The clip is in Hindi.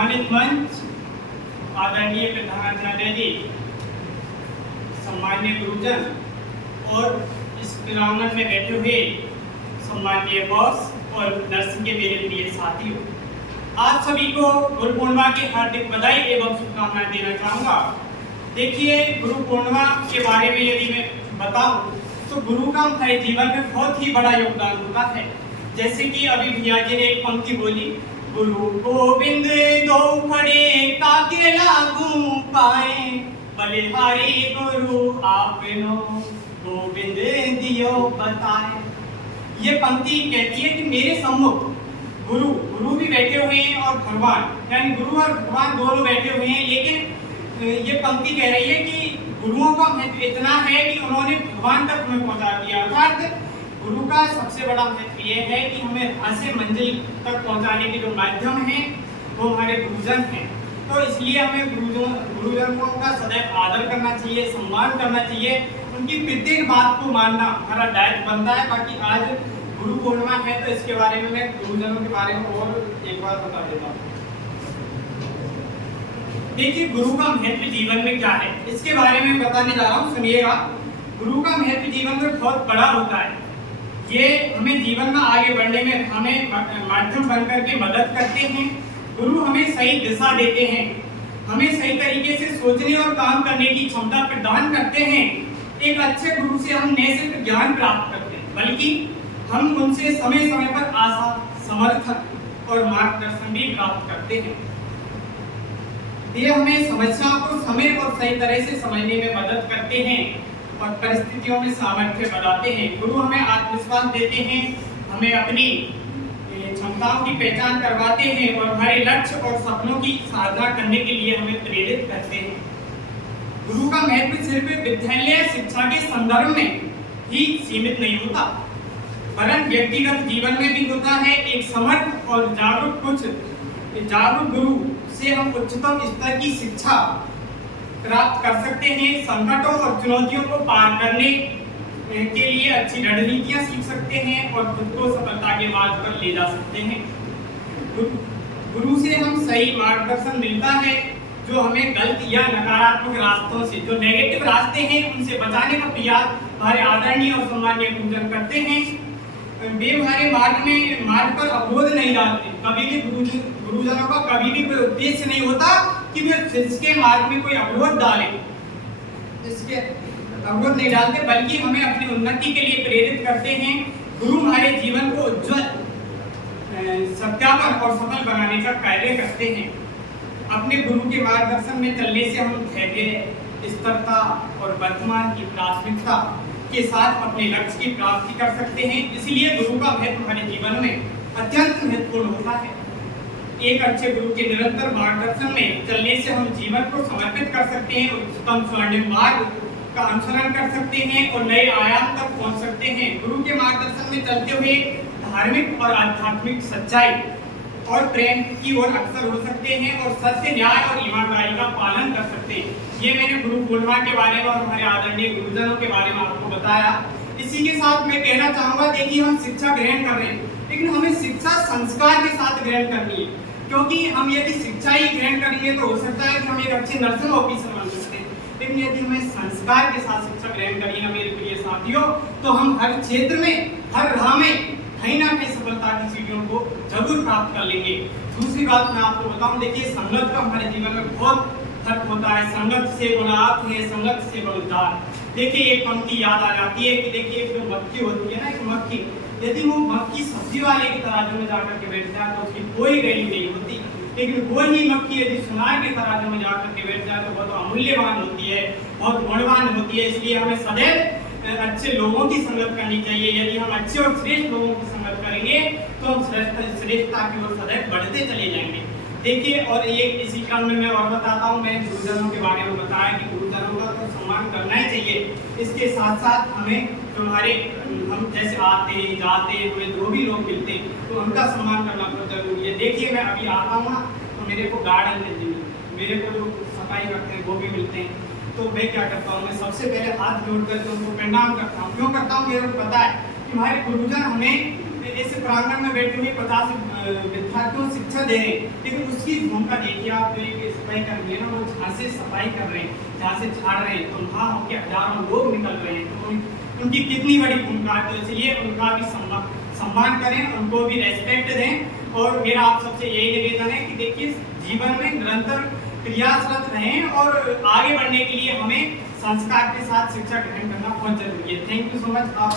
सम्मानित मंच, आदरणीय प्रधानाचार्य जी, सम्मानीय गुरुजन और इस प्रांगण में बैठे हुए सम्मानीय बॉस और नर्सिंग के मेरे प्रिय साथियों, आप सभी को गुरु पूर्णिमा की हार्दिक बधाई एवं शुभकामनाएं देना चाहूँगा। देखिए, गुरु पूर्णिमा के बारे में यदि मैं बताऊं तो गुरु का हमारे जीवन में बहुत ही बड़ा योगदान होता है। जैसे कि अभी भैया जी ने एक पंक्ति बोली, गुरु गोविंद दो खड़े ताके लागू पाए, बलिहारी गुरु आपनो गोविंद दियो बताए। ये पंक्ति कहती है कि मेरे सम्मुख गुरु भी बैठे हुए हैं और भगवान, यानी गुरु और भगवान दोनों बैठे हुए हैं। लेकिन ये पंक्ति कह रही है कि गुरुओं का महत्व इतना है कि उन्होंने भगवान तक हमें पहुंचा दिया। अर्थात गुरु का सबसे बड़ा महत्व ये है कि हमें ऐसे मंजिल तक पहुंचाने के जो माध्यम हैं वो हमारे गुरुजन हैं। तो इसलिए हमें गुरुजनों का सदैव आदर करना चाहिए, सम्मान करना चाहिए, उनकी प्रत्येक बात को मानना हमारा दायित्व बनता है। बाकी आज गुरु पूर्णिमा है तो इसके बारे में मैं गुरुजनों के बारे में और एक बार बता देता हूँ। देखिए, गुरु का महत्व जीवन में क्या है इसके बारे में बताने जा रहा हूँ, सुनिएगा। गुरु का महत्व जीवन में बहुत बड़ा होता है। ये हमें जीवन में आगे बढ़ने में हमें माध्यम बनकर के मदद करते हैं। गुरु हमें सही दिशा देते हैं, हमें सही तरीके से सोचने और काम करने की क्षमता प्रदान करते हैं। एक अच्छे गुरु से हम न सिर्फ ज्ञान प्राप्त करते हैं बल्कि हम उनसे समय समय पर आशा, समर्थन और मार्गदर्शन भी प्राप्त करते हैं। ये हमें समस्याओं को समय और सही तरह से समझने में मदद करते हैं और परिस्थितियों में सामर्थ्य बढ़ाते हैं। गुरु हमें आत्मविश्वास देते हैं, हमें अपनी क्षमताओं की पहचान करवाते हैं और हमारे लक्ष्य और सपनों की साधना करने के लिए हमें प्रेरित करते हैं। गुरु का महत्व सिर्फ विद्यालय शिक्षा के संदर्भ में ही सीमित नहीं होता, वरन व्यक्तिगत जीवन में भी होता है। एक समर्थ और जागरूक गुरु से हम उच्चतम स्तर की शिक्षा प्राप्त कर सकते हैं, संकटों और चुनौतियों को पार करने के लिए अच्छी रणनीतियां सीख सकते हैं और खुद को सफलता के मार्ग पर ले जा सकते हैं। गुरु से हम सही मार्गदर्शन मिलता है जो हमें गलत या नकारात्मक रास्तों से, जो नेगेटिव रास्ते हैं, उनसे बचाने का प्रयास हमारे आदरणीय और सम्मानीय गुरुजन करते हैं। वे हमारे मार्ग पर अवरोध नहीं डालते। कभी भी गुरुजनों का कभी भी कोई उद्देश्य नहीं होता कि वे इसके मार्ग में कोई अवरोध डालें, इसके अवरोध नहीं डालते, बल्कि हमें अपनी उन्नति के लिए प्रेरित करते हैं। गुरु हमारे जीवन को उज्जवल, सत्यापन और सफल बनाने का कार्य करते हैं। अपने गुरु के मार्गदर्शन में चलने से हम धैर्य, स्थिरता और वर्तमान की प्राथमिकता के साथ अपने लक्ष्य की प्राप्ति कर सकते हैं। इसलिए गुरु का महत्व हमारे जीवन में अत्यंत महत्वपूर्ण होता है। एक अच्छे गुरु के निरंतर मार्गदर्शन में चलने से हम जीवन को समर्पित कर सकते हैं, उत्तम स्वर्णिम मार्ग का अनुसरण कर सकते हैं और नए आयाम तक पहुंच सकते हैं। गुरु के मार्गदर्शन में चलते हुए धार्मिक और आध्यात्मिक सच्चाई और प्रेम की ओर अक्सर हो सकते हैं और सत्य, न्याय और ईमानदारी का पालन कर सकते हैं। ये मैंने गुरु पूर्णिमा के बारे में और हमारे आदरणीय गुरुजनों के बारे में आपको बताया। इसी के साथ मैं कहना चाहूँगा, देखिए, हम शिक्षा ग्रहण कर रहे हैं, लेकिन हमें शिक्षा संस्कार के साथ ग्रहण करनी है। क्योंकि हम यदि शिक्षा ही ग्रहण करेंगे तो हो सकता है कि हम एक अच्छे नर्सिंग ऑफिसर बन सकते हैं, लेकिन यदि हमें संस्कार के साथ शिक्षा ग्रहण करिएगा मेरे प्रिय साथियों, तो हम हर क्षेत्र में, हर राह में कहीं ना कहीं सफलता की सीढ़ियों को जरूर प्राप्त कर लेंगे। दूसरी बात मैं आपको बताऊं, देखिए, संगत का हमारे जीवन में बहुत फर्क होता है। संगत से गुणात है, संगत से गुणदार। देखिए, एक पंक्ति याद आ जाती है कि देखिए, एक जो मक्खी होती है ना, एक मक्खी, यदि वो मक्खी सब्जी वाले के तराजू में जाकर के बैठ जाए तो उसकी कोई वैल्यू नहीं होती, लेकिन वही मक्खी यदि सुनार के तराजू में जाकर के बैठ जाए तो बहुत अमूल्यवान होती है, बहुत गुणवान होती है। इसलिए हमें सदैव अच्छे लोगों की संगत करनी चाहिए। यदि हम अच्छे और श्रेष्ठ लोगों की संगत करेंगे तो हम श्रेष्ठता की ओर सदैव बढ़ते चले जाएंगे। देखिए, और ये इसी क्रम में मैं और बताता हूँ, मैं गुरुजनों के बारे में बताया कि गुरुजनों का तो सम्मान करना ही चाहिए। इसके साथ साथ हमें तुम्हारे, हम जैसे आते जाते हमें जो भी लोग मिलते हैं तो उनका सम्मान करना बहुत जरूरी है। देखिए, मैं अभी आता हूँ तो मेरे को गार्डन मिलते हैं, मेरे को जो सफाई करते हैं वो भी मिलते हैं, तो मैं क्या करता हूँ, मैं सबसे पहले हाथ जोड़ कर उनको प्रणाम करता हूँ। क्यों करता हूँ, मेरे को पता है कि हमारे गुरुजन हमें इस प्रांगण में बैठे हुए 50 विद्यार्थियों को शिक्षा दे रहे हैं, लेकिन उसकी भूमिका देखिए आप, जो एक सफाई कर्मी है ना, वो जहाँ से सफाई कर रहे हैं, जहाँ से झाड़ रहे हैं, तो वहाँ उनके हजारों लोग निकल रहे हैं, तो उनकी कितनी बड़ी भूमिका है। तो इसलिए उनका भी सम्मान करें, उनको भी रेस्पेक्ट दें। और मेरा आप सबसे यही निवेदन है कि देखिए जीवन में निरंतर प्रयासरत रहें और आगे बढ़ने के लिए हमें संस्कार के साथ शिक्षा ग्रहण करना बहुत जरूरी है। Thank you so much. आप